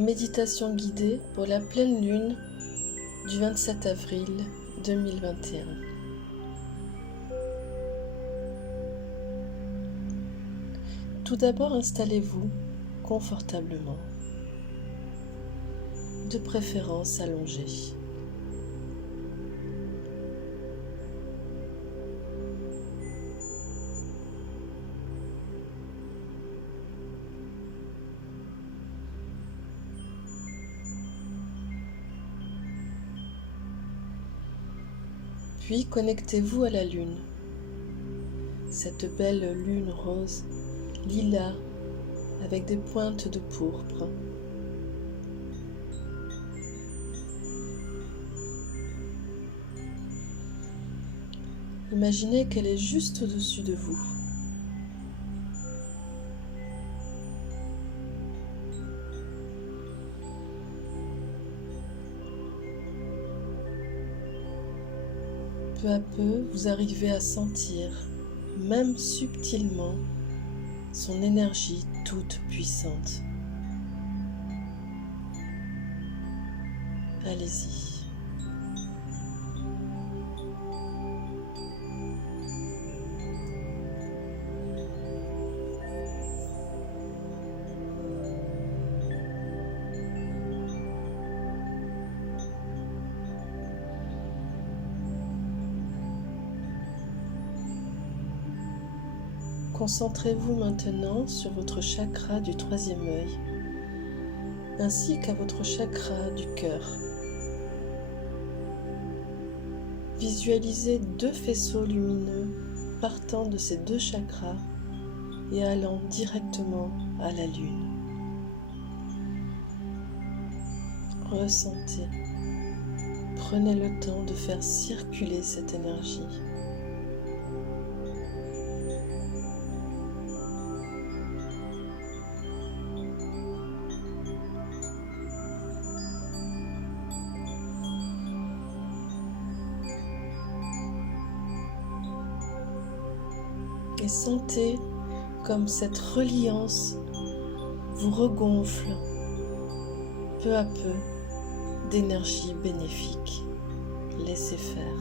Méditation guidée pour la pleine lune du 27 avril 2021. Tout d'abord, installez-vous confortablement, de préférence allongé. Puis connectez-vous à la lune, cette belle lune rose, lilas, avec des pointes de pourpre. Imaginez qu'elle est juste au-dessus de vous. Peu à peu, vous arrivez à sentir, même subtilement, son énergie toute puissante. Allez-y. Concentrez-vous maintenant sur votre chakra du troisième œil, ainsi qu'à votre chakra du cœur. Visualisez deux faisceaux lumineux partant de ces deux chakras et allant directement à la lune. Ressentez. Prenez le temps de faire circuler cette énergie. Et sentez comme cette reliance vous regonfle peu à peu d'énergie bénéfique. Laissez faire.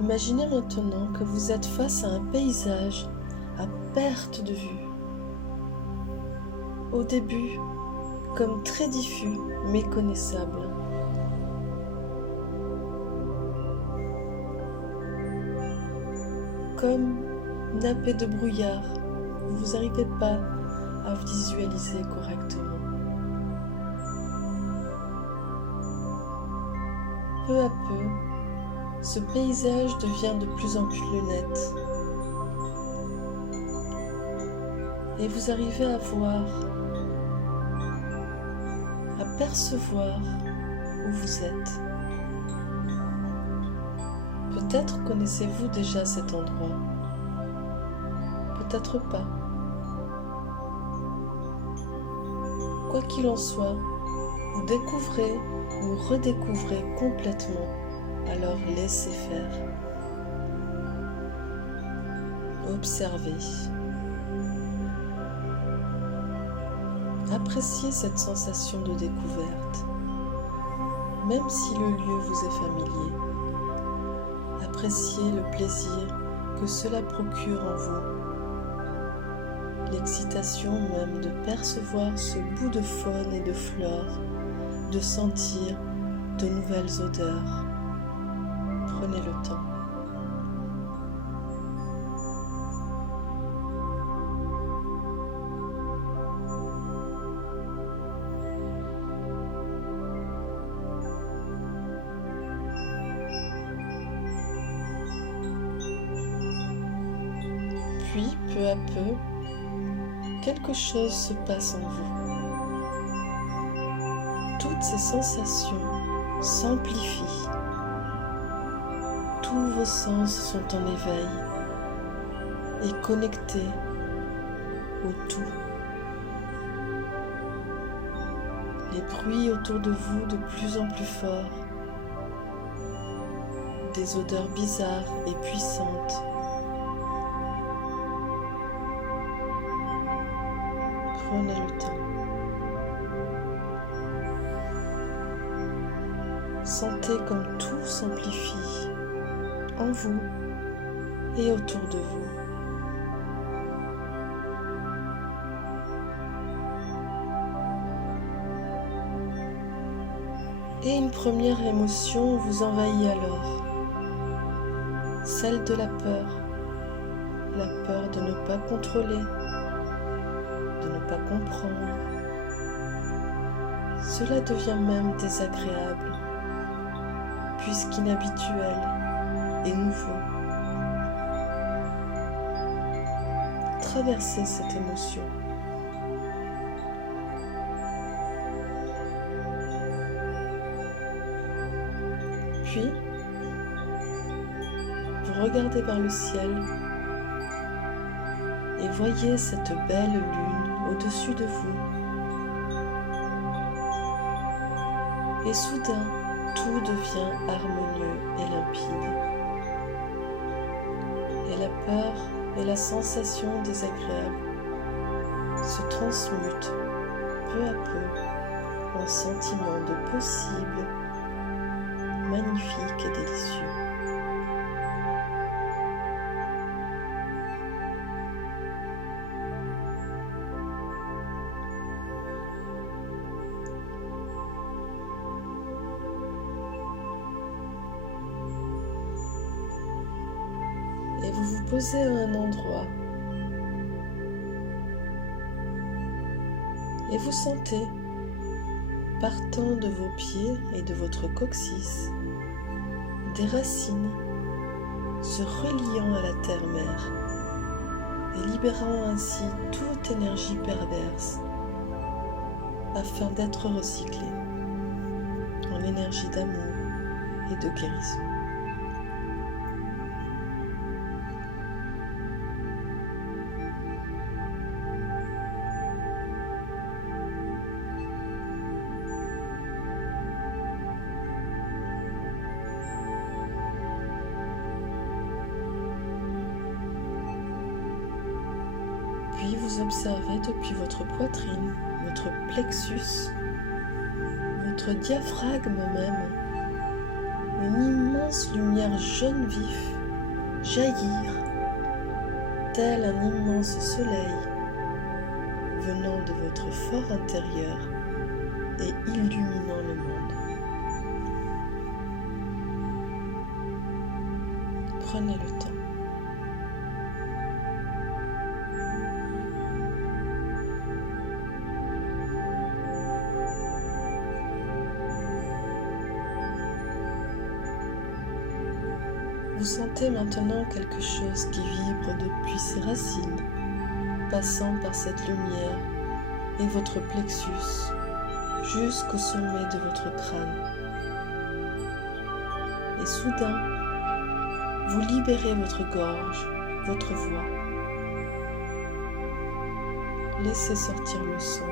Imaginez maintenant que vous êtes face à un paysage à perte de vue. Au début, comme très diffus, méconnaissable. Comme nappé de brouillard, vous n'arrivez pas à visualiser correctement. Peu à peu, ce paysage devient de plus en plus net et vous arrivez à voir, à percevoir où vous êtes. Peut-être connaissez-vous déjà cet endroit, peut-être pas. Quoi qu'il en soit, vous découvrez ou redécouvrez complètement. Alors laissez faire. Observez. Appréciez cette sensation de découverte, même si le lieu vous est familier. Appréciez le plaisir que cela procure en vous. L'excitation même de percevoir ce bout de faune et de flore, de sentir de nouvelles odeurs. Prenez le temps. Puis, peu à peu, quelque chose se passe en vous. Toutes ces sensations s'amplifient. Tout tous vos sens sont en éveil et connectés au tout. Les bruits autour de vous de plus en plus forts, des odeurs bizarres et puissantes. Prenez le temps. Sentez comme tout s'amplifie en vous et autour de vous. Et une première émotion vous envahit alors, celle de la peur de ne pas contrôler, de ne pas comprendre. Cela devient même désagréable, puisqu'inhabituel et nouveau. Traversez cette émotion. Puis, vous regardez vers le ciel et voyez cette belle lune au-dessus de vous. Et soudain, tout devient harmonieux et limpide. Et la peur et la sensation désagréable se transmutent peu à peu en sentiments de possible, magnifiques et délicieux. Et vous vous posez à un endroit et vous sentez, partant de vos pieds et de votre coccyx, des racines se reliant à la terre-mère et libérant ainsi toute énergie perverse afin d'être recyclée en énergie d'amour et de guérison. Puis vous observez depuis votre poitrine, votre plexus, votre diaphragme même, une immense lumière jaune vif jaillir, tel un immense soleil venant de votre fort intérieur et illuminant le monde. Prenez le temps. Vous sentez maintenant quelque chose qui vibre depuis ses racines, passant par cette lumière et votre plexus jusqu'au sommet de votre crâne. Et soudain, vous libérez votre gorge, votre voix. Laissez sortir le son.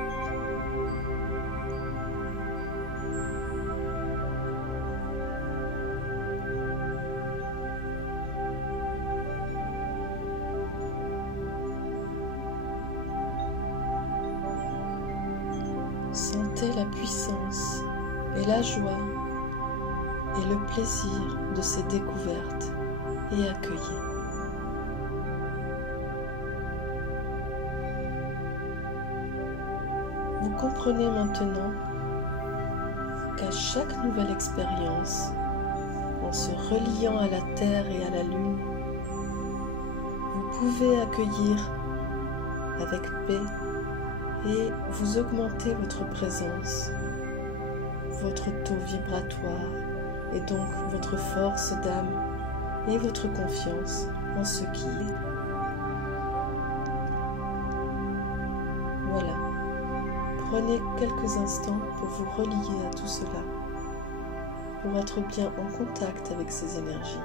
Sentez la puissance et la joie et le plaisir de ces découvertes et accueillez. Vous comprenez maintenant qu'à chaque nouvelle expérience, en se reliant à la Terre et à la Lune, vous pouvez accueillir avec paix et vous augmentez votre présence, votre taux vibratoire et donc votre force d'âme et votre confiance en ce qui est. Voilà, prenez quelques instants pour vous relier à tout cela, pour être bien en contact avec ces énergies.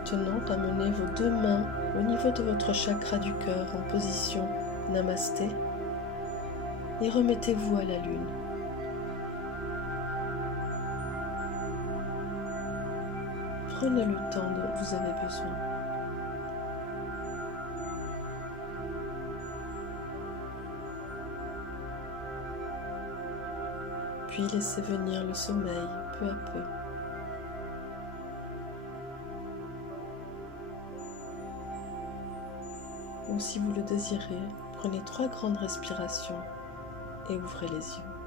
maintenant amener vos deux mains au niveau de votre chakra du cœur en position Namasté et remettez-vous à la lune. Prenez le temps dont vous avez besoin. Puis laissez venir le sommeil peu à peu. Ou si vous le désirez, prenez 3 grandes respirations et ouvrez les yeux.